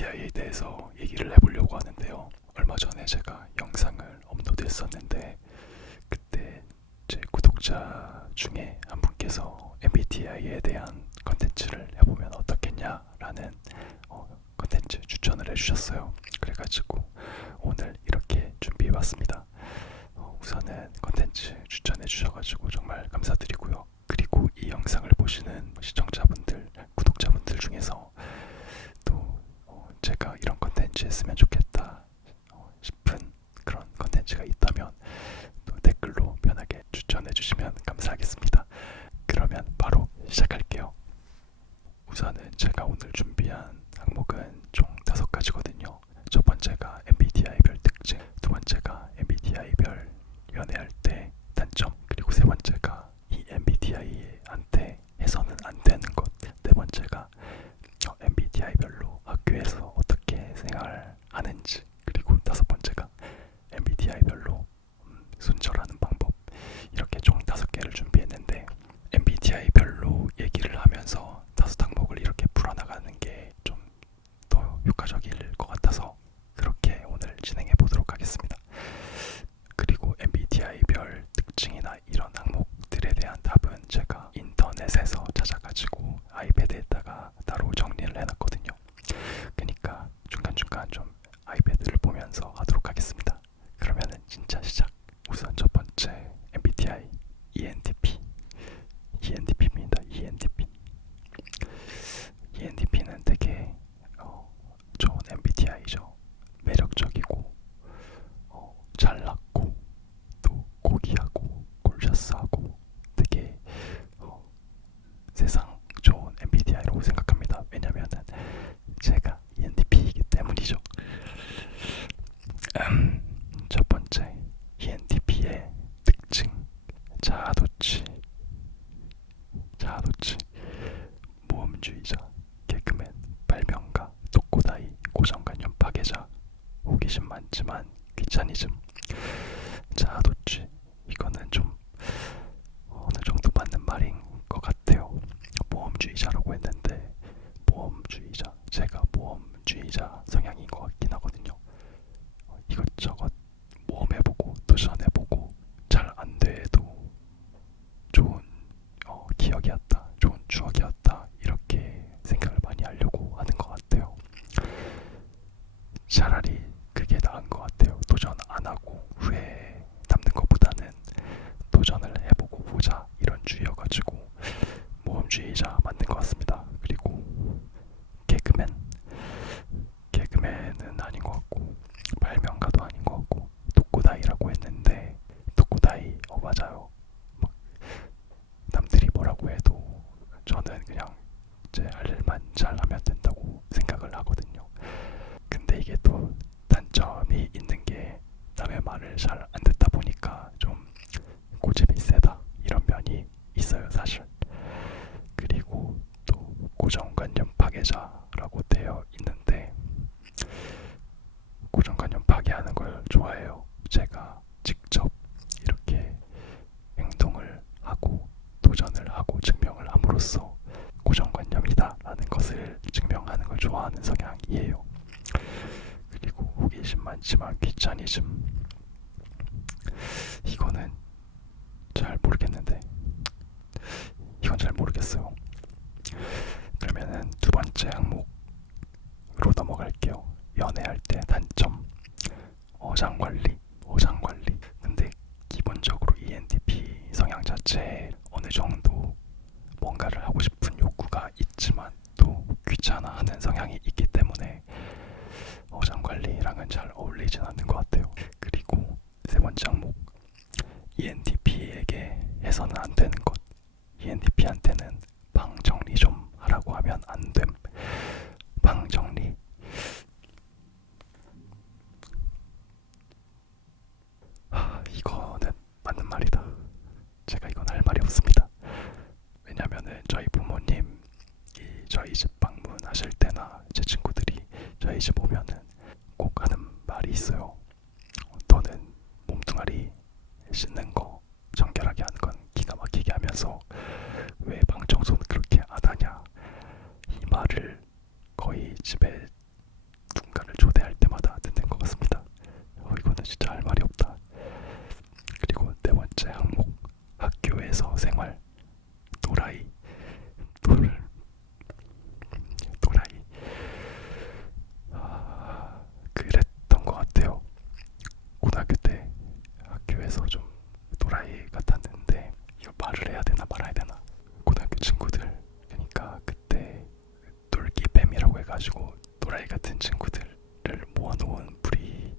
MBTI에 대해서 얘기를 해보려고 하는데요. 얼마 전에 제가 영상을 업로드했었는데 그때 제 구독자 중에 한 분께서 MBTI에 대한 컨텐츠를 해보면 어떻겠냐라는 컨텐츠 추천을 해주셨어요. 그래가지고 오늘 이렇게 준비해봤습니다. 우선은 컨텐츠 추천해주셔가지고 정말 감사드리고요. 그리고 이 영상을 보시는 시청자분들, 구독자분들 중에서 또 제가 이런 컨텐츠 했으면 좋겠다 싶은 그런 컨텐츠가 있다면 또 댓글로 편하게 추천해주시면 감사하겠습니다. 그러면 바로 시작할게요. 우선은 제가 오늘 준비한 항목은 총 5가지거든요. 첫 번째가 MBTI별 특징, 두 번째가 MBTI별 연애할 때 단점, 그리고 세 번째가 이 MBTI한테 해서는 안 되는 것, 네 번째가 MBTI별로 학교에서 어떻게 생활하는지, 그리고 다섯 번째가 MBTI별로 순절하는 방법. 이렇게 총 5개를 준비했는데 MBTI별로 얘기를 하면서 5항목을 이렇게 풀어나가는 게 좀 더 효과적일 것 같아서 그렇게 오늘 진행해 보도록 하겠습니다. 그리고 MBTI별 특징이나 이런 항목들에 대한 답은 제가 인터넷에서 찾아가지고 아이패드에다가 따로 정리를 해놨거든요. 그러니까 중간중간 좀 아이패드를 보면서 하도록 하겠습니다. 그러면은 진짜 시작. 우선 첫 번째 MBTI ENTP. ENTP입니다. ENTP. ENTP는 되게 좋은 MBTI죠. 매력적이고 잘났고 또 고귀하고 골샤스하고 되게 세상 좋은 MBTI라고 생각합니다. 왜냐면은 제가 ENTP이기 때문이죠. 첫 번째 ENTP의 특징, 자아도취. 모험주의자, 개그맨, 발명가, 독고다이, 고정관념 파괴자, 호기심 많지만 귀차니즘. 자아도취, 이거는 좀 어느 정도 맞는 말인 것 같아요. 모험주의자라고 했는데 모험주의자, 제가 모험주의자 성향인 것 같긴 하거든요. 이것저것 모험해보고 도전해보고 잘 안돼도 좋은 기억이었다, 좋은 추억이었다, 이렇게 생각을 많이 하려고 하는 것 같아요. 차라리 그게 나은 것 같아요. 도전 안 하고 후회 남는 것보다는 도전을 해보고 보자, 이런 주의여가지고 모험주의자 맞는 것 같습니다. 그리고 개그맨은 아닌 것 같고 발명가도 아닌 것 같고 독고다이라고 했는데 독고다이 맞아요. 막 남들이 뭐라고 해도 저는 그냥 제 할 일만 잘하면 된다고 생각을 하거든요. 근데 이게 또 단점이 있는 게 남의 말을 잘 안 듣다 보니까 좀 고집이 세다, 이런 면이 있어요, 사실. 그리고 또 고정관념 파괴자라고 되어 있는데 고정관념 파괴하는 걸 좋아해요. 제가 직접 이렇게 행동을 하고 도전을 하고 증명을 함으로써 고정관념이다라는 것을 증명하는 걸 좋아하는 성향이에요. 그리고 호기심 많지만 귀차니즘. 이거는 잘 모르겠는데 이건 잘 모르겠어요. 그러면은 두 번째 항목으로 넘어갈게요. 연애할 때 단점, 어장관리. 근데 기본적으로 ENTP 성향 자체에 어느 정도 뭔가를 하고 싶은 욕구가 있지만 또 귀찮아하는 성향이 있기 때문에 어장관리랑은 잘 어울리진 않는 것 같아요. 그리고 세 번째 항목, ENTP에게 해서는 안 되는 것. ENTP한테는 방 정리 좀 하라고 하면 안 됨. 방 정리. 이거는 맞는 말이다. 제가 이건 할 말이 없습니다. 왜냐면은 저희 부모님이 저희 집 방문하실 때나 제 친구들이 저희 집 오면은 꼭 하는 말이 있어요. 너는 몸뚱아리 씻는 거 정결하게 하는 건 기가 막히게 하면서 왜 방청소는 그렇게 안 하냐. 이 말을 거의 집에 그래가지고 또라이 같은 친구들을 모아놓은 부리를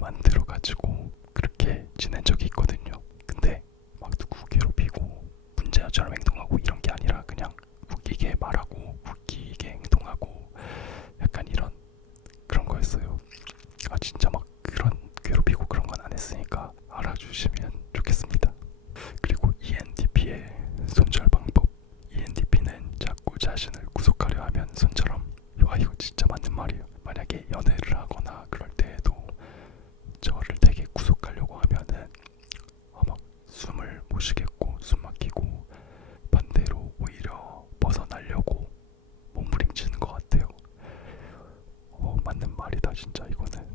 만들어가지고 그렇게 지낸 적이 있거든요. 근데 막 누구 괴롭히고 문제아처럼 행동하고 이런 게 아니라 그냥 웃기게 말하고 웃기게 행동하고 약간 이런 그런 거였어요. 아 진짜 막 그런 괴롭히고 그런 건 안 했으니까 알아주시면 좋겠습니다. 그리고 ENTP의 손절 방법. ENTP는 자꾸 자신을 구속하려 하면 손처럼. 와 이거 진짜 맞는 말이에요. 만약에 연애를 하거나 그럴 때에도 저를 되게 구속하려고 하면은 막 숨을 못 쉬겠고 숨 막히고 반대로 오히려 벗어나려고 몸부림치는 것 같아요. 맞는 말이다 진짜 이거는.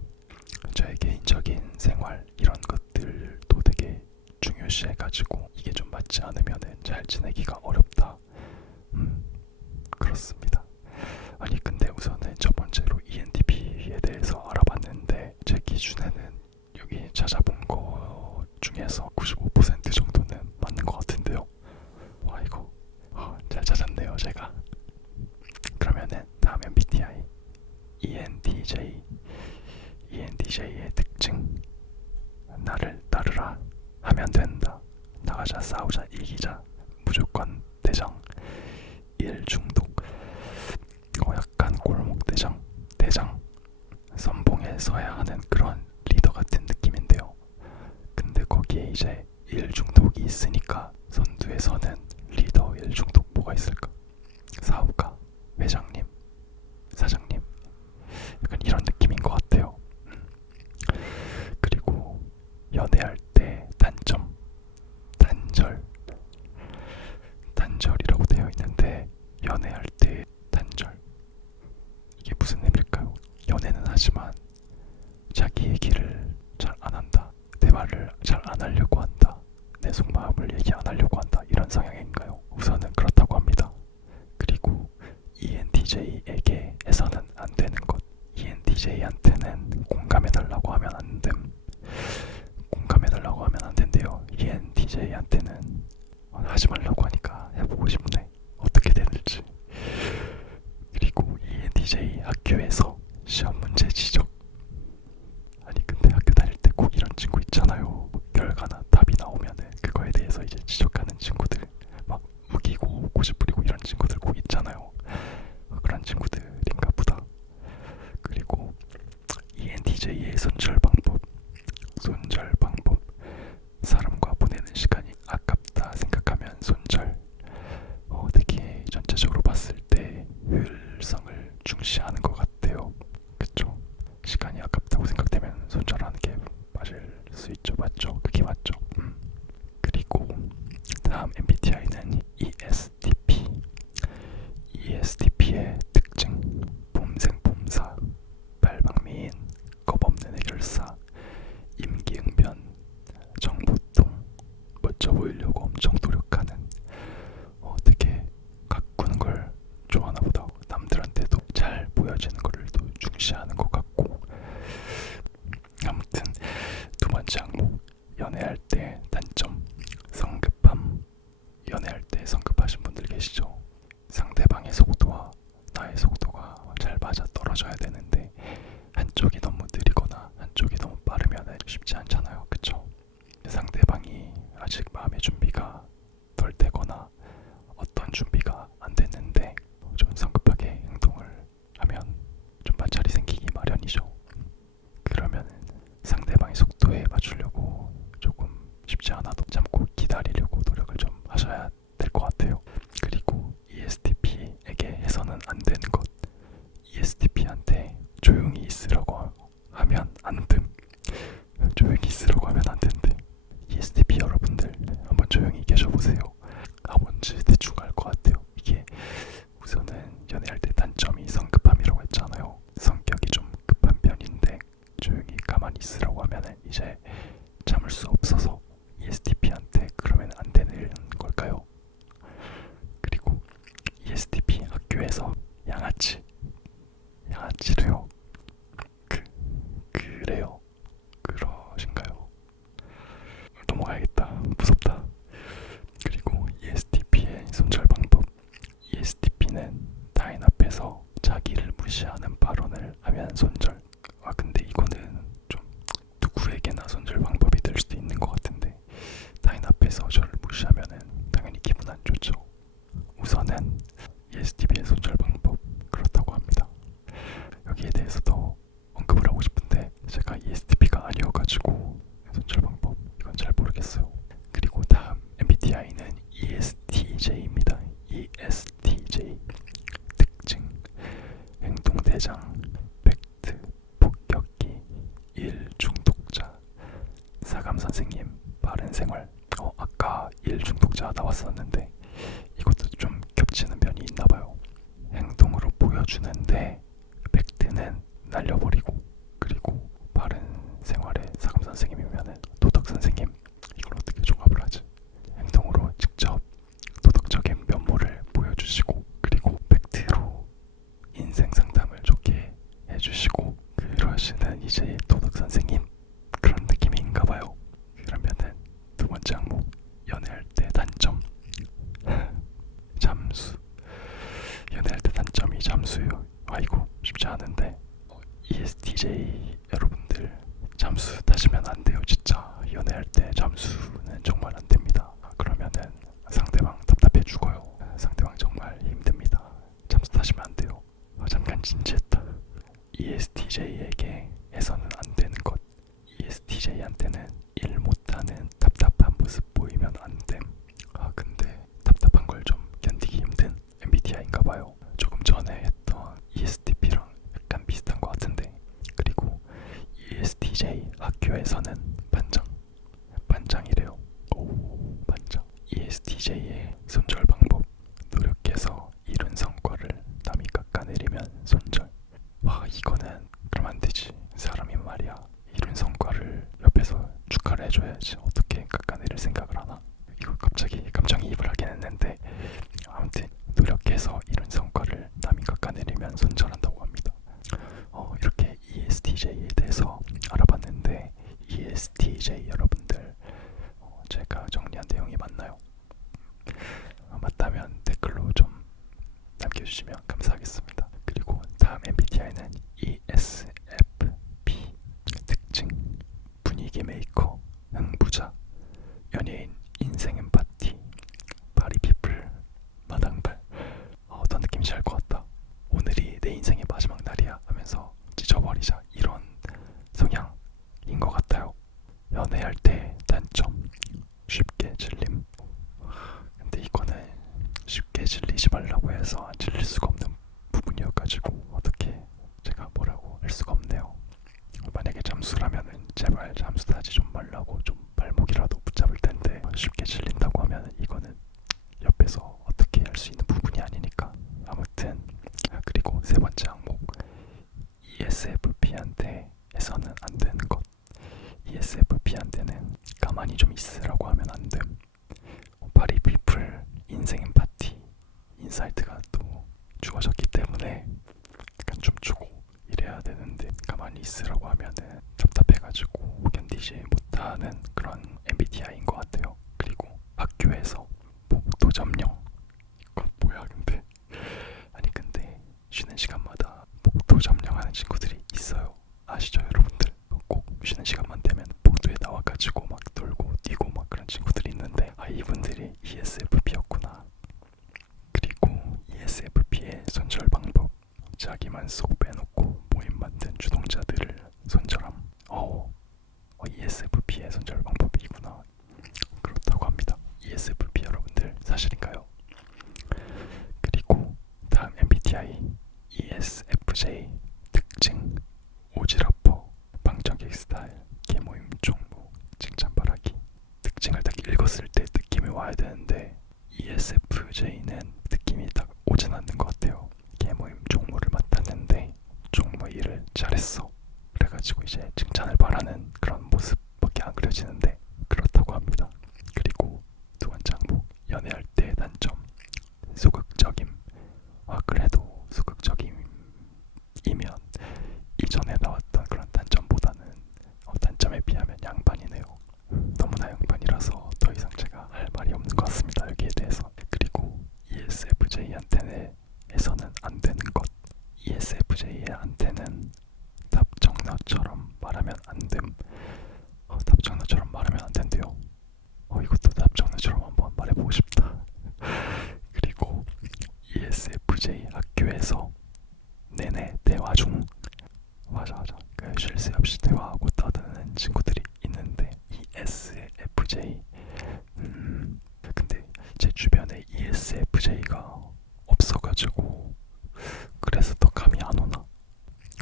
저의 개인적인 생활 이런 것들도 되게 중요시해가지고 이게 좀 맞지 않으면은 잘 지내기가 어렵다. 그렇습니다. 아니 근데 우선은 첫 번째로 ENTP에 대해서 알아봤는데 제 기준에는 여기 찾아본 거 중에서 95% 정도는 맞는 것 같은데요. 와 이거 잘 찾았네요 제가. 그러면은 다음 MBTI ENTJ. ENTJ의 특징. 나를 따르라 하면 된다. 나가자 싸우자 이기자 무조건 대장. 일 중독. 약간 골목 대장 선봉에 서야 하는 그런 리더 같은 느낌인데요. 근데 거기에 이제 일 중독이 있으니까 선두에 서는 리더 일 중독 뭐가 있을까? 사업가, 회장님, 사장님 약간 이런 느낌인 것 같아요. 그리고 연애할 때 단점, 단절이라고 되어 있는데 연애할 때 단절 이게 무슨 의미일까요? 연애는 하지만 자기 얘기를 잘 안 한다. 대화를 잘 안 하려고 한다. 내 속마음을 얘기 안 하려고 한다. 이런 성향인가요? 우선은 그렇다고 합니다. 그리고 ENTJ에게 해서는 안 되는 것. ENTJ한테는 공감해달라고 하면 안 됨. 공감해달라고 하면 안 된대요. ENTJ한테는 하지 말라고 하니까 해보고 싶네. 어떻게 되는지. 그리고 ENTJ 학교에서 시험 문제 지적. 아니 근데 학교 다닐 때 꼭 이런 친구 있잖아요. 결과나 답이 나오면은 그거에 대해서 이제 지적하는 친구들, 막 우기고 고집 부리고 이런 친구들 꼭 있잖아요. 그런 친구들인가 보다. 그리고 ENTJ의 손절 방법. 사람과 보내는 시간이 아깝다 생각하면 손절. 특히 전체적으로 봤을 때 효율성을 중시하는 것 같아요. 그쵸? 시간이 아깝다고 생각되면 손절하는 게 맞을 수 있죠. 맞죠? 그게 맞죠. 그리고 다음 MBTI는 ESTP. ESTP의 특징. 봄생봄사, 발방미인, 겁없는 해결사, 임기응변, 정보통, 멋져 보이려고 엄청 노력하는. 되게 가꾸는 걸 좋아하나 보다. 남들한테도 잘 보여지는 거를 또 중시하는 것 같고. 아무튼 두 번째 항목 연애할 때 단점. 성급함. 연애할 때 성급하신 분들 계시죠? 상대방의 속도와 나의 속도가 잘 맞아 떨어져야 되는데 한쪽이 너무 느리거나 한쪽이 너무 빠르면 쉽지 않잖아요. 그쵸? 상대방이 아직 마음의 준비가 덜 되거나 어떤 준비가 안 됐는데 좀 성급하게 행동을 하면 좀 마찰이 생기기 마련이죠. 그러면 상대방의 속도에 맞추려고 조금 쉽지 않아도 참고 기다리려고 노력을 좀 하셔야 될 것 같아요. 그리고 ESTP에게 해서는 안 되는 것. ESTP한테 조용히 있으라고 하면 안 됨. 조용히 있으라고 하면 안 된대. ESTP 여러분들 한번 조용히 계셔보세요. 뭔지 대충 알 것 같아요. 이게 우선은 연애할 때 단점이 성급함이라고 했잖아요. 성격이 좀 급한 편인데 조용히 가만히 있으라고 하면 이제 참을 수 없어서 ESTP한테 그러면 안 되는 걸까요? 그리고 ESTP 학교에서 양아치래요. 그래요. 그러신가요? 넘어가야겠다. 무섭다. 그리고 ESTP의 손절 방법. ESTP는 타인 앞에서 자기를 무시하는 발언을 하면 손절. 아 근데 이거는 좀 누구에게나 손절 방법이 될 수도 있는 것 같은데 타인 앞에서 저를 무시하면은 당연히 기분 안 좋죠. 우선은 ESTP의 손절 방법 그렇다고 합니다. 여기에 대해서 더 언급을 하고 싶은데 제가 ESTP가 아니어가지고 손절 방법 이건 잘 모르겠어요. 그리고 다음 MBTI는 ESTJ입니다. ESTJ 특징 행동대장 팩트 폭격기 일 중독자 사감선생님 바른생활. 아까 일 중독자 나왔었는데 이것도 좀 겹치는 면이 있나봐요. 행동으로 보여주는데 팩트는 날려버리고 그리고 바른생활의 사감선생님이면은 도덕선생님. 이걸 어떻게 조합을 하지? 행동으로 직접 도덕적인 면모를 보여주시고 그리고 팩트로 인생 상담을 좋게 해주시고 그러시는 이제 도덕 선생님 그런 느낌인가봐요. 그러면은 두 번째 항목 연애할 때 단점 잠수. 연애할 때 단점이 잠수요. 아이고 쉽지 않은데 ESTJ 여러분들 잠수 타시면 안 돼요. 진짜 연애할 때 잠수는 정말 안 됩니다. 그러면은 상대방 답답해 죽어요. 상대방 정말 힘듭니다. 잠수 타시면 안 돼요. 잠깐 진지했다. ESTJ에게 해서는 안 되는 것. ESTJ한테는 일 못하는 답답한 모습 보이면 안 됨. 근데 답답한 걸 좀 견디기 힘든 MBTI인가 봐요. 조금 전에 했던 ESTP랑 약간 비슷한 것 같은데. 그리고 ESTJ 학교에서는 반장이래요. 오, 반장. ESTJ의 손절 방법. 노력해서 이룬 성과를 남이 깎아내리면 손절. 와 이거는 그럼 안 되지. 사람이 말이야 이룬 성과를 옆에서 축하를 해줘야지 어떻게 깎아내릴 생각을 하나. 이거 갑자기 감정이입을 하긴 했는데 아무튼 노력해서 이룬 성과를 남이 깎아내리면 손절한다고 합니다. 이렇게 ESTJ에 대해서 알아봤는데 ESTJ 여러분들 제가 정리한 내용이 맞나요? 맞다면 댓글로 좀 남겨주시면 감사하겠습니다. 그리고 다음 MBTI는 ESFP 특징 분위기 메이커 흥부자 연예인 인생 엠파티 파리피플 마당발. 어떤 느낌인지 알 것 같다. 오늘이 내 인생의 마지막 날이야 하면서 찢어버리자 이런 성향인 것 같아요. 연애할 때 단점 쉽게 질림. 근데 이거는 쉽게 질리지 말라고 해서 안 질릴 수가 없는 부분이어가지고 어떻게 제가 뭐라고 할 수가 없네요. 만약에 잠수라면은 제발 잠수 타지 좀 말라고 좀 발목이라도 붙잡을 텐데 쉽게 질린다고 하면 이거는 옆에서 어떻게 할 수 있는 부분이 아니니까. 아무튼 그리고 세 번째 항목 ESFP한테 해서는 안 되는 것. ESFP한테는 가만히 좀 있으라고 하면 안 됨. 파리피플 인생 엠파티 인사이트가 또 주어졌기 때문에 약간 춤추고 이래야 되는데 가만히 있으라고 하면은 답답해가지고 견디지 못하는 그런 MBTI인 것 같아요. 그리고 학교에서 복도 점령. 이건 뭐야 근데. 아니 근데 쉬는 시간마다 복도 점령하는 친구들이 있어요. 아시죠 여러분들? 꼭 쉬는 시간만 되면 복도에 나와가지고 막 놀고 뛰고 막 그런 친구들이 있는데 이분들이 ESFP였구나. 그리고 ESFP의 손절 방법 자기만 쏙 빼놓고 모임 만든 주동자들을 손절함. ESFP의 손절 방법이구나. 그렇다고 합니다. ESFP 여러분들 사실인가요? 그리고 다음 MBTI ESFJ 특징 오지랖퍼 방청객 스타일 개모임 총무 칭찬바라기. 특징을 딱 읽었을 때 느낌이 와야 되는데 ESFJ는 느낌이 딱 오진 않는 것 같아요. 개모임 총무를 맡았는데 총무 일을 잘했어 그래가지고 이제 칭찬을 바라는 그런 모습밖에 안 그려지는데 그렇다고 합니다. 그리고 두 번째 항목 연애할 때 단점 소극적임. 그래도 소극적임이면 이전에 나왔던 그런 단점보다는 단점에 비하면 양반이네요. 너무나 양반이라서 더 이상 제가 할 말이 없는 것 같습니다 여기에 대해서. 그리고 ESFJ한테는 해서는 안 되는 것. 와중. 맞아. 그 쉴 새 없이 대화하고 떠드는 친구들이 있는데 ESFJ. 근데 제 주변에 ESFJ가 없어가지고 그래서 더 감이 안 오나?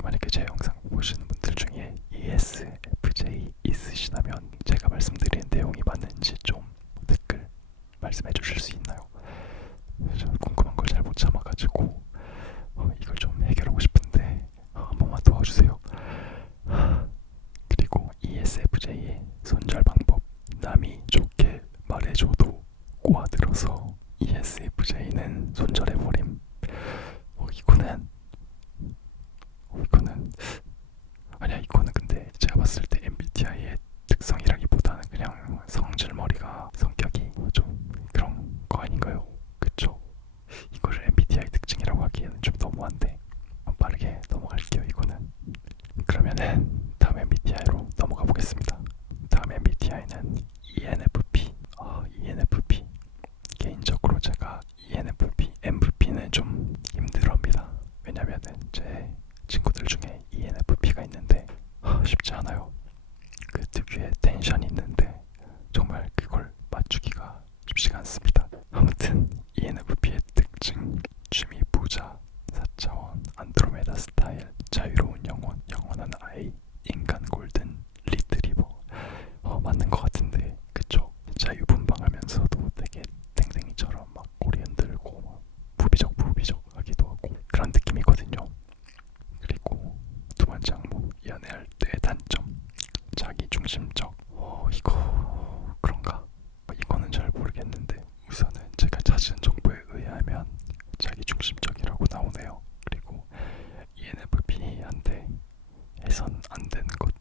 만약에 제 영상 보시는 분들 중에 ESFJ 있으시다면 제가 말씀드린 내용이 맞는지 좀 댓글 말씀해 주실 수 있나요? 저 궁금한 걸 잘 못 참아가지고 이걸 좀 해결하고 싶은데 한 번만 도와주세요. 그리고 ESFJ의 손절 방법. 남이 좋게 말해줘도 꼬아들어서 ESFJ는 손절해버림. 이거는 아니야, 이거는 근데 제가 봤을 때 MBTI의 특성이라기보다는 그냥 성질머리가 성격이 좀 그런 거 아닌가요? 그쵸? 이거를 MBTI 특징이라고 하기에는 좀 너무한데 빠르게 넘어갈게요. 이거는 그러면은 다음 MBTI로 넘어가 보겠습니다. 다음 MBTI는 ENFP. ENFP. 개인적으로 제가 ENFP, MVP는 좀 힘들어합니다. 왜냐면은 제 친구들 중에 ENFP가 있는데 쉽지 않아요. 그 특유의 텐션이 있는데 정말 그걸 맞추기가 쉽지가 않습니다. 아무튼 ENFP의 특징: 취미 부자, 4차원, 안드로메다 스타일, 자유로운 영혼, 영원한 아이, 인간 골든 리트리버. 맞는 것 같은데 그쵸? 자유분방하면서도 되게 땡땡이처럼 막 꼬리 흔들고 막 부비적 하기도 하고 그런 느낌이거든요. 그리고 두 번째 항목, 연애할 때의 단점: 자기중심적. 이거 그런가? 이거는 잘 모르겠는데 우선은 제가 찾은 정보에 의하면 자기중심적이라고 나오네요. 그리고 ENFP한테 해선 안 되는 것: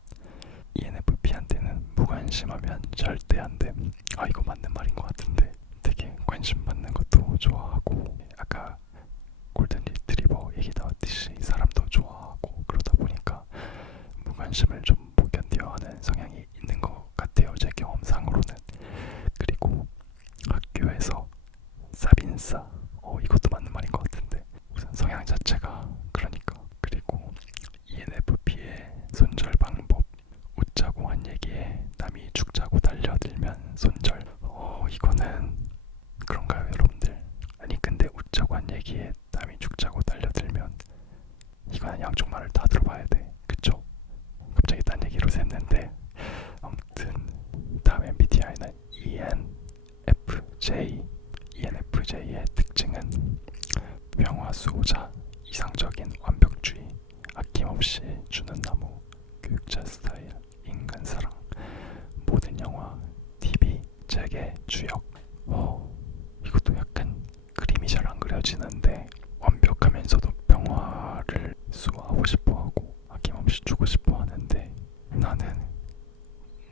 ENFP한테는 무관심하면 절대 안 됨. 이거 맞는 말인 것 같은데 되게 관심 받는 것도 좋아하고 아까 골든 리트리버 얘기 나왔듯이 사람도 좋아하고 그러다 보니까 무관심을 좀 못 견뎌하는 성향이 있는 것 같아요. 제 경험상으로는. 그리고 학교에서 사빈사. 이것도 맞는 말인 것 같은데 우선 성향 자체가 그러니까. 그리고 ENFP의 손절 방법: 웃자고 한 얘기에 남이 죽자고 달려들면 손절. 이거는 그런가요, 여러분들? 아니 근데 웃자고 한 얘기에 남이 죽자고 달려들면 이거는 양쪽 말을 다 들어봐야 돼. 그쵸? 갑자기 딴 얘기로 샜는데 아무튼 다음 MBTI는 ENFJ. ENFJ의 특징은 평화수호자, 이상적인 완벽주의, 아낌없이 주는 나무, 교육자 스타일, 인간사랑, 모든 영화, TV, 책의 주역. 이것도 약간 그림이 잘 안 그려지는데 완벽하면서도 평화를 수호하고 싶어하고 아낌없이 주고 싶어하는데 나는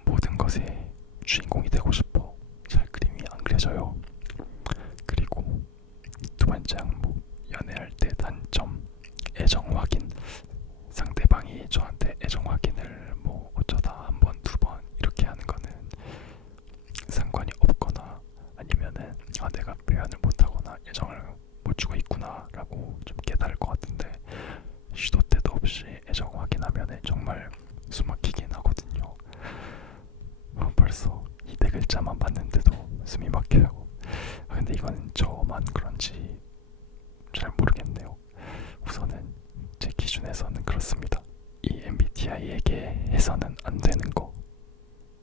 모든 것의 주인공이 되고 싶어. 잘 그림이 안 그려져요. 그리고 두 번째 항목, 연애할 때 단점: 애정 확인. 상대방이 저한테 애정 확인을 뭐 어쩌다 한 번, 두 번 이렇게 하는 거는 상관이 없거나 아니면은 내가 표현을 못하거나 애정을 못 주고 있구나 라고 좀 깨달을 것 같은데 시도 때도 없이 애정 확인하면은 정말 숨막히긴 하거든요. 벌써 이 네 글자만 봤는데도 숨이 막혀요. 근데 이건 저만 그런지 잘 모르겠네요. 우선은 제 기준에서는 그렇습니다. 이 MBTI에게 해서는 안 되는 거: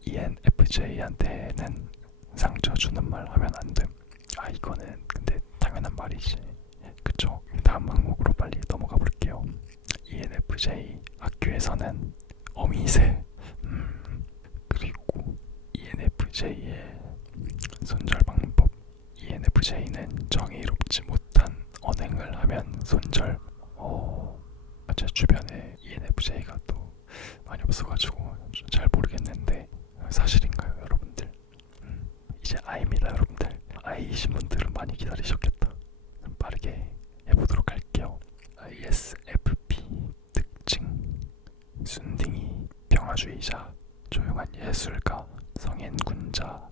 ENFJ한테는 상처 주는 말 하면 안 됨. 이거는 근데 당연한 말이지. 그쵸? 다음 항목으로 빨리 넘어가 볼게요. ENFJ 학교에서는 어미새. 그리고 ENFJ의 손절 방법: ENFJ는 정의롭지 못한 언행을 하면 손절. 제 주변에 ENFJ가 또 많이 없어가지고 잘 모르겠는데 사실인가요, 여러분들? 이제 I입니다, 여러분들. I이신 분들은 많이 기다리셨겠다. 빠르게 해보도록 할게요. ISFP 특징: 순딩이, 평화주의자, 조용한 예술가, 성인군자.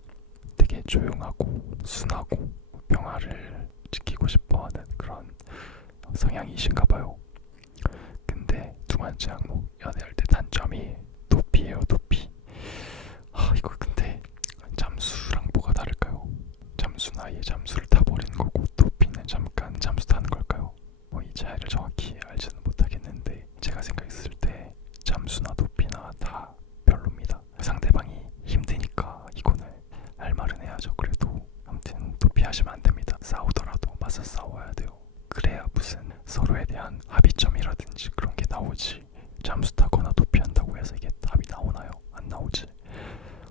되게 조용하고 순하고 평화를 지키고 싶어하는 그런 성향이신가봐요. 근데 번째 항목 연애할 때 단점이 도피예요. 도피. 이거 근데 잠수랑 뭐가 다를까요? 잠수는 아예 잠수를 타버리는 거고 도피는 잠깐 잠수 타는 걸까요? 뭐 이 차이를 정확히 알지는 못하겠는데 제가 생각했을 때 잠수나 도피나 다 별로입니다. 상대방이 힘드니까 이거는 할 말은 해야죠. 그래도 아무튼 도피하시면 안 됩니다. 싸우더라도 맞서 싸워야 돼요. 그래야 무슨 서로에 대한 합의점이라든지 그런 게 나오지. 잠수 타거나 도피한다고 해서 이게 답이 나오나요? 안 나오지.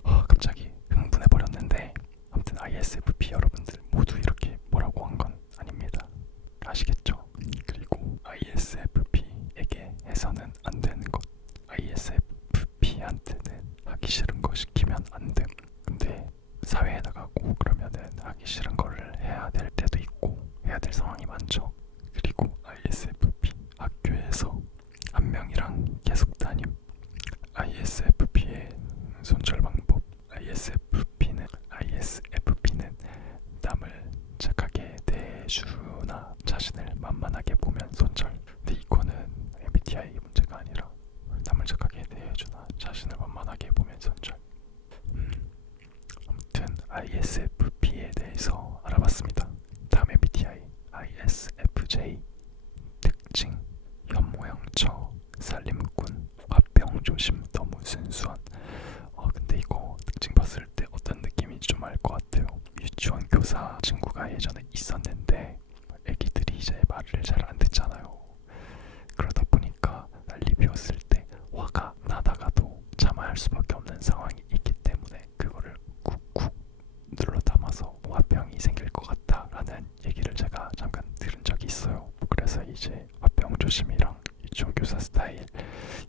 갑자기 흥분해 버렸는데 아무튼 ISFP 여러분들 모두 이렇게 뭐라고 한 건 아닙니다. 아시겠죠? 그리고 ISFP에게 해서는 안 되는 것. ISFP한테는 하기 싫은 거 시키면 안 됨. 근데 사회에 나가고 그러면은 하기 싫은 거를 해야 될 때도 있고 해야 될 상황이 많죠. 그리고 ISFP 학교에서 한 명이랑 계속 다님. ISFP의 손절 방법. ISFP는 남을 착하게 대해주나 자신을 만만하게 보면 손절. 근데 이거는 MBTI 문제가 아니라 남을 착하게 대해주나 자신을 만만하게 보면 손절. 아무튼 ISFP에 대해서 알아봤습니다. 다음 MBTI ISFJ. 특징 현모양처 살림꾼 화병조심 너무 순수한. 근데 이거 특징 봤을 때 어떤 느낌인지 좀 알 것 같아요. 유치원 교사 친구가 예전에 있었는데 애기들이 이제 말을 잘 안 듣잖아요. 그러다 보니까 난리 피웠을 때 화가 나다가도 참아야 할 수밖에 없는 상황이 있기 때문에 그거를 쿡쿡 눌러 담아서 화병이 생길 것 같다라는 얘기를 제가 잠깐 들은 적이 있어요. 그래서 이제 화병 조심이랑 유치원 교사 스타일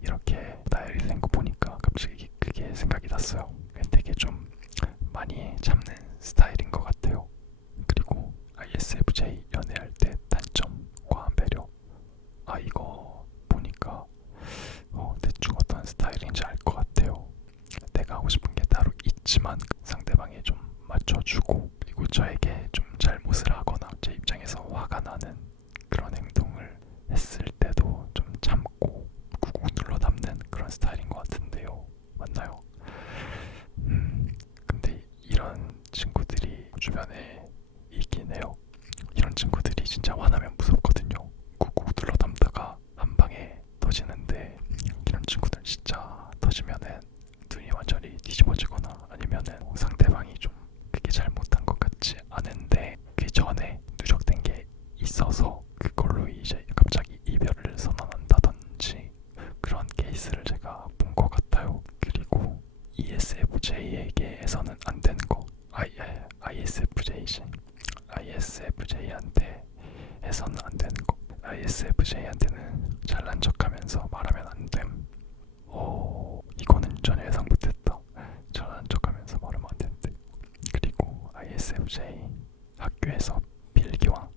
이렇게 나열이 된 거 보니까 갑자기 그게 생각이 났어요. 되게 좀 많이 참는 스타일인 것 같아요. 그리고 ISFJ 연애할 때 단점 과한 배려. 이거 보니까 대충 어떤 스타일인지 알 것 같아요. 내가 하고 싶은 게 따로 있지만 상대방에 좀 맞춰주고 그리고 저에게 좀 잘못을 하거나 제 입장에서 화가 나는 그런 행동을 했을 때도 좀 참고 꾹꾹 눌러 담는 그런 스타일인 것 같은데요. 맞나요? 근데 이런 친구들이 주변에 있긴 해요. 이런 친구들이 진짜 화나면 무섭거든요. 꾹꾹 눌러 담다가 한 방에 터지는데 이런 친구들 진짜 터지면은 눈이 완전히 뒤집어지거나 아니면은 상대방이 좀 그게 잘못한 것 같지 않은데 그 전에 누적된 게 있어서 그걸로 이제 갑자기 이별을 선언한다든지 그런 케이스를 제가 본 것 같아요. 그리고 ESFJ에게 해서는 안 되는 거. ISFJ한테 해서는 안 되는 거. ISFJ한테는 잘난 척하면서 말하면 안 됨. 이거는 전혀 예상 못했다. 잘난 척하면서 말하면 안 된대. 그리고 ISFJ 학교에서 필기왕.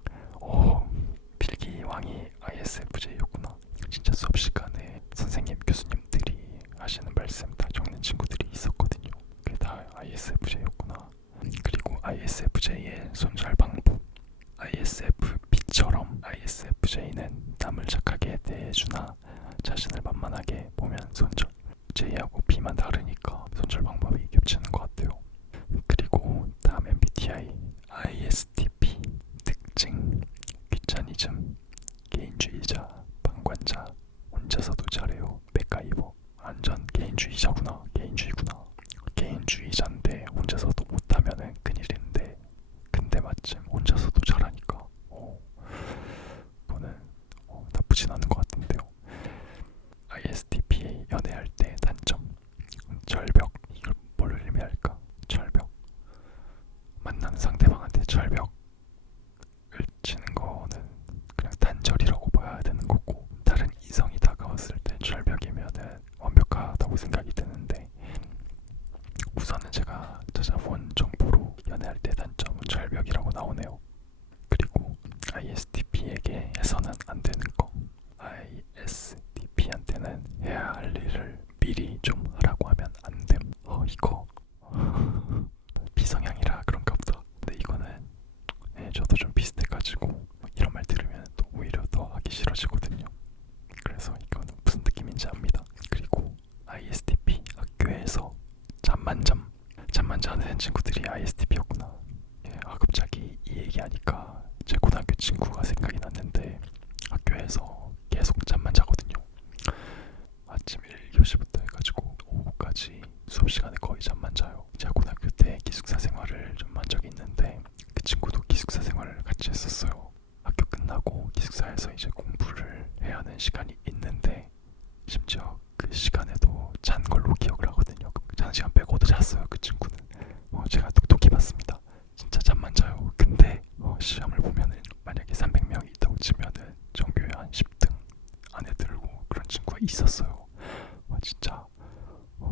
필기왕이 ISFJ였구나. 진짜 수업 시간에 선생님 교수님들이 하시는 말씀 다 적는 친구들이 있었거든요. 그게 다 ISFJ였구나. 그리고 ISFJ의 손절 방법. ISFP처럼 ISFJ는 남을 착하게 대해주나 자신을 만만하게 보면 손절. J하고 B만 다르니까 손절 방법이 겹치는 것 같아요. 그리고 다음 MBTI ISTP. 특징 귀차니즘 개인주의자 방관자 혼자서도 잘해요. 맥가이버. 완전 개인주의자구나. 개인주의자인데 혼자서도 못하면은 큰일인데 근데 마침 혼자서도 잘하니까 그거는 나쁘진 않은 것 같은데요. ISTP 연애할 때 단점 절벽. 이걸 뭘 의미할까? 절벽. 만나는 상대방한테 절벽을 치는 거는 그냥 단절이라고 봐야 되는 거고 다른 이성이 다가왔을 때 절벽이면은 완벽하다고 생각이 드는데 같은 친구들이 ISTP였구나. 예, 갑자기 이 얘기하니까 제 고등학교 친구가 생각이 났는데 학교에서 계속 잠만 자거든요. 아침 1교시부터 해가지고 오후까지 수업 시간에 거의 잠만 자요. 제가 고등학교 때 기숙사 생활을 좀 한 적이 있는데 그 친구도 기숙사 생활을 같이 했었어요. 학교 끝나고 기숙사에서 이제 공부를 해야 하는 시간이 있는데 심지어 그 시간에도 잔 걸로 기억을 하거든요. 자는 시간 빼고도 잤어요. 그 친구는. 제가 똑똑히 봤습니다. 진짜 잠만 자요. 근데 시험을 보면은 만약에 300명이 있다고 치면은 전교에 한 10등 안에 들고 그런 친구가 있었어요. 진짜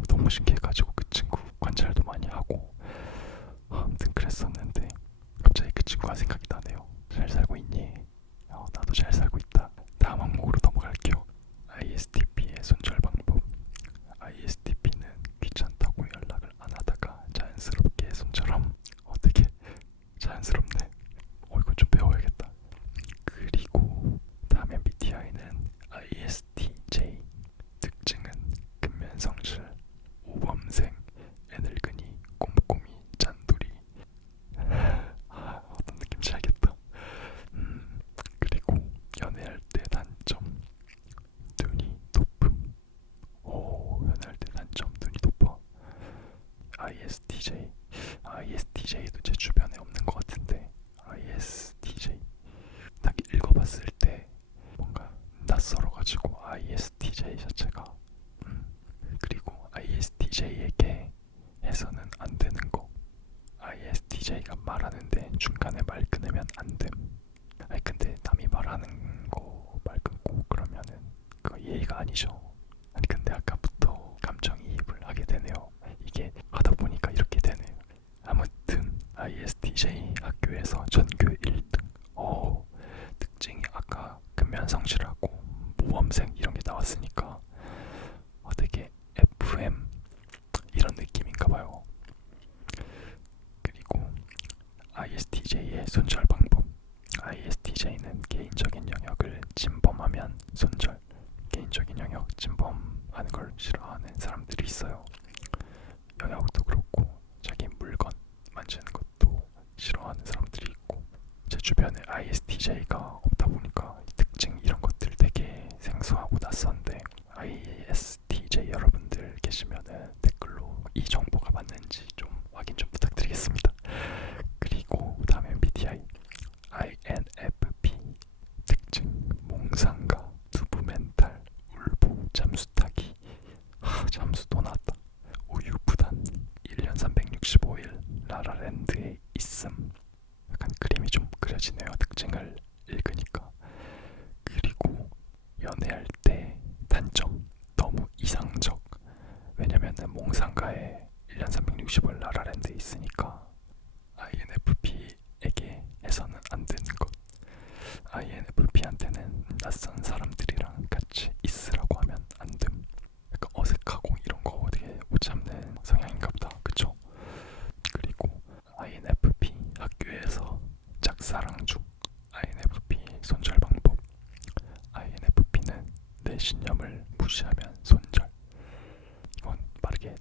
너무 신기해가지고 그 친구 관찰도 많이 하고 아무튼 그랬었는데 갑자기 그 친구가 생각이 나네요. 잘 살고 있니? 나도 잘 살고 있다. 다음 항목으로 넘어갈게요. ISTP의 손절 방법. ISTP는 귀찮다고 연락을 안 하다가 자연스럽게 손절함. 되게 자연스럽네. 이거 좀 배워야겠다. 그리고 다음 MBTI는 ISTJ. 특징은 근면성실, 모범생, 애늙은이, 꼼꼼히, 짠돌이. 어떤 느낌인지 알겠다. 그리고 연애할 때 단점, 눈이 높음. 연애할 때 단점, 눈이 높아. ISTJ도 제 주변에 없는 것 같은데 ISTJ 딱 읽어봤을 때 뭔가 낯설어가지고 ISTJ 자체가 그리고 ISTJ에게 해서는 안 되는 거. ISTJ가 말하는데 중간에 말 끊으면 안 됨. 아니 근데 남이 말하는 거 말 끊고 그러면은 그거 예의가 아니죠. 아니 근데 아까부터 감정이입을 하게 되네요. 이게 하다 보니까 이렇게 되네요. 아무튼 ISTJ 학교에서 전교 1등. 특징이 아까 근면성실하고 모범생 이런 게 나왔으니까 되게 FM 이런 느낌인가봐요. 그리고 ISTJ의 손절 방법. ISTJ는 개인적인 영역을 침범하면 손절. 개인적인 영역 침범하는 걸 싫어하는 사람들이 있어요. 영역도 그렇고 자기 물건 만지는 것도 싫어하는 사람들이 있고 제 주변에 ISTJ가 없다 보니까 특징 이런 것들 되게 생소하고 낯선데 ISTJ 여러분들 계시면은 댓글로 이 정보가 맞는지 좀 확인 좀 부탁드리겠습니다. 그리고 다음 MBTI INFP. 특징 몽상가, 두부 멘탈, 울보, 잠수타기. 잠수 또 나왔다. 우유부단, 1년 365일 라라랜드에 있음. 약간 그림이 좀 그려지네요. 특징을 읽으니까. 그리고 연애할 때 단점 너무 이상적. 왜냐면은 몽상가에 1년 365일 라라랜드에 있으니까 INFP에게 해서는 안 되는 것. INFP한테는 낯선 사람들이랑 같이 있으라고 하면 안 됨. 약간 어색하고 이런 거 되게 못 참는 성향인가 보다. 그쵸? 그리고 INFP 학교에서 짝사랑 중. INFP 손절 방법. INFP는 내 신념을 무시하면 손절. 이건 빠르게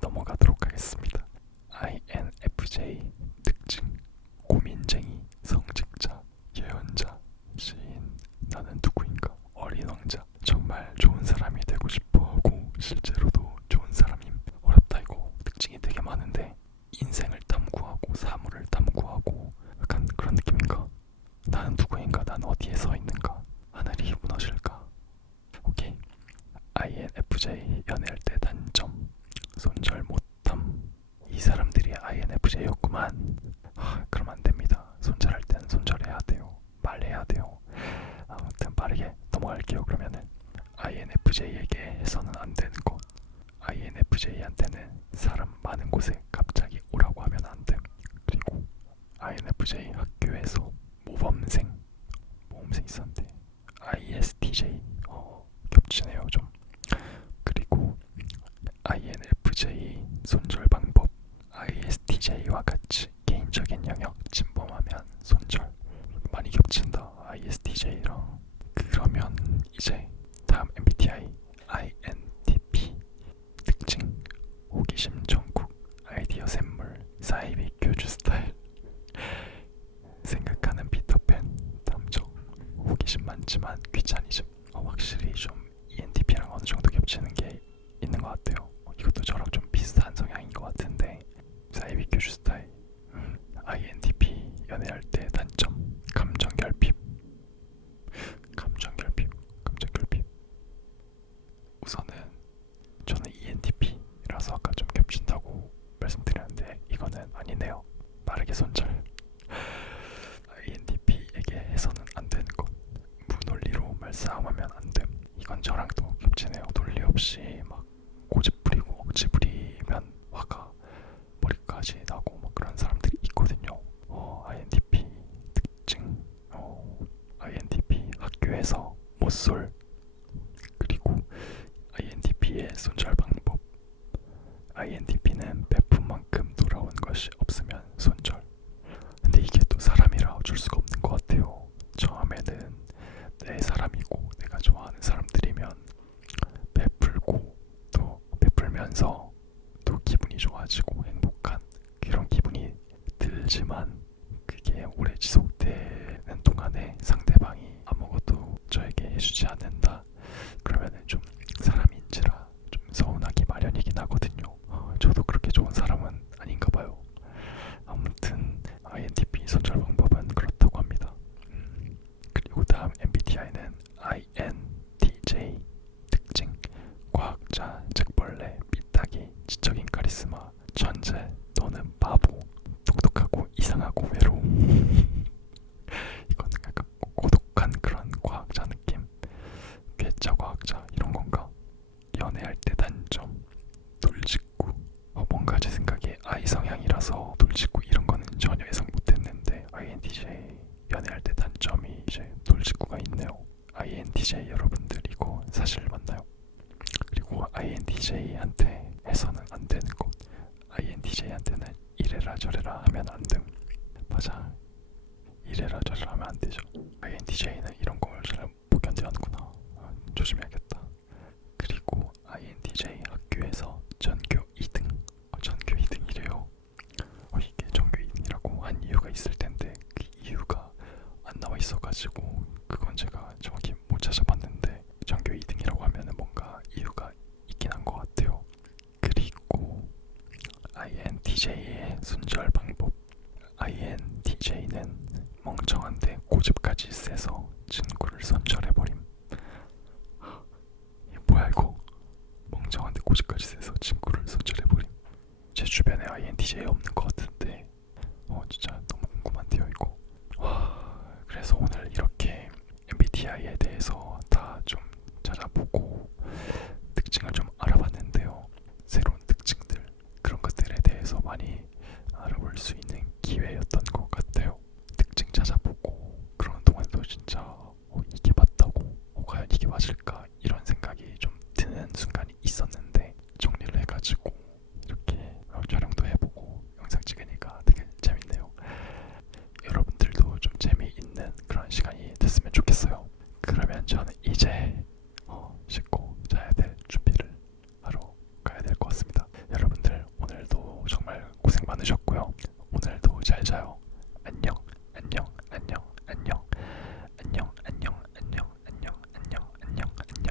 넘어가도록 하겠습니다. INFJ 특징 고민쟁이, 성직자, 예언자, 시인. 나는 누구인가? 어린 왕자. 정말 좋은 사람이 되고 싶어하고 실제로도 좋은 사람임. 어렵다 이거. 특징이 되게 많은데 인생을 탐구하고 사물을 탐구하고 약간 그런 느낌인가? 나는 누구인가? 난 어디에 서 있는가? 하늘이 무너질까? 오케이. INFJ 연애할 때 단점 손절 못함. 이 사람들이 INFJ였구만. 그럼 안 됩니다. 손절할 때는 손절해야 돼요. 말해야 돼요. 아무튼 빠르게 넘어갈게요. 그러면은 INFJ에게 해서는 안 되는 것. INFJ한테는 사람 많은 곳에 갑자기 오라고 하면 안 됨. 그리고 INFJ 학교에서 모범생 있었는데 ISTJ 겹치네요 좀. 그리고 INFJ 손절 방법. ISTJ와 같이 개인적인 영역 침범하면 손절. 많이 겹친다 ISTJ랑. 그러면 이제 다음 MBTI INTP. 특징 호기심 천국, 아이디어 샘물, 사이비 교주 스타일. 생각하는 피터팬 탐정. 호기심 많지만 귀차니즘. 확실히 좀 ENTP랑 어느 정도 겹치는 게 있는 것 같아요. 이것도 저랑 좀 비슷한 성향인 것 같은데. 사이비 교주 스타일. INTP 연애할 때 단점. 감정 결핍. 감정 결핍. 감정 결핍. 우선은 저는 ENTP라서 아까 좀 겹친다고 말씀드렸는데 이거는 아니네요. 빠르게 손절. INTP에게 해서는 안 되는 것. 무논리로 말싸움하면 안 됨. 이건 저랑 또 겹치네요. 논리 없이 막 고집 부리고 억지 부리면 화가 머리까지 나고 막 그런 사람들이 있거든요. INTP 특징. INTP 학교에서 못쏠. 그리고 INTP의 손절 방법. INTP는 베푼 만큼 돌아온 것이 없으면 손절. 근데 이게 또 사람이라 어쩔 수가 없는 것 같아요. 처음에는 내 사람이고 내가 좋아하는 사람들이면 베풀고 또 베풀면서 또 기분이 좋아지고 행복한 그런 기분이 들지만 그게 오래 지속되는 동안에 상대방이 아무것도 저에게 해주지 않는다. 그러면은 좀 사람인지라 좀 서운하기 마련이긴 하거든요. 저도 그렇게 좋은 사람은 아닌가 봐요. 아무튼 INTP 손절 방법은 그렇다고 합니다. 그리고 다음 MBTI는 INTJ 특징. 과학자, 책벌레, 삐딱이, 지적인 카리스마, 천재 또는 바보. 똑똑하고 이상하고 외로움. 이건 약간 고독한 그런 과학자 느낌. 괴짜 과학자 이런 건가? 연애할 때 단점. 돌직구. 뭔가 제 생각에 I 성향이라서 돌직구 이런 거는 전혀 예상 못했는데 INTJ 연애할 때 단점이 이제 돌직구가 있네요. INTJ 여러분들 이거 사실 맞나요? 그리고 INTJ한테 해서는 안 되는 것. INTJ한테는 이래라 저래라 하면 안 됨. 맞아. 이래라 저래라 하면 안 되죠. INTJ는 이런 걸 잘 못 견디는구나. 조심해야겠다. 그리고 INTJ 학교에서 전교 2등. 전교 2등이래요. 이게 전교 2등이라고 한 이유가 있을 텐데 그 이유가 안 나와 있어가지고 그건 제가 정확히 못 찾아봤는데 전교 2등이라고 하면은 뭔가 이유가 있긴 한 것 같아요. 그리고 INTJ의 손절 방법. INTJ는 멍청한데 고집까지 세서 친구를 손절해버림. 이게 뭐야 이거? 멍청한데 고집까지 세서 친구를 손절해버림. 제 주변에 INTJ 없는 것 같은데 진짜 너무 궁금한데요 이거. 그래서 오늘 이렇게 MBTI에 대해서 다 좀 찾아보고 특징을 좀 알아봤는데요. 새로운 특징들 그런 것들에 대해서 많이 알아볼 수 있는 기회였던 것 같아요. 특징 찾아보고 그런 동안도 진짜 이게 맞다고 과연 이게 맞을까 이런 생각이 좀 드는 순간이 있었는데 정리를 해가지고 이렇게 촬영도 해보고 영상 찍으니까 되게 재밌네요. 여러분들도 좀 재미있는 그런 시간이 됐으면 좋겠어요. 그러면 저는 이제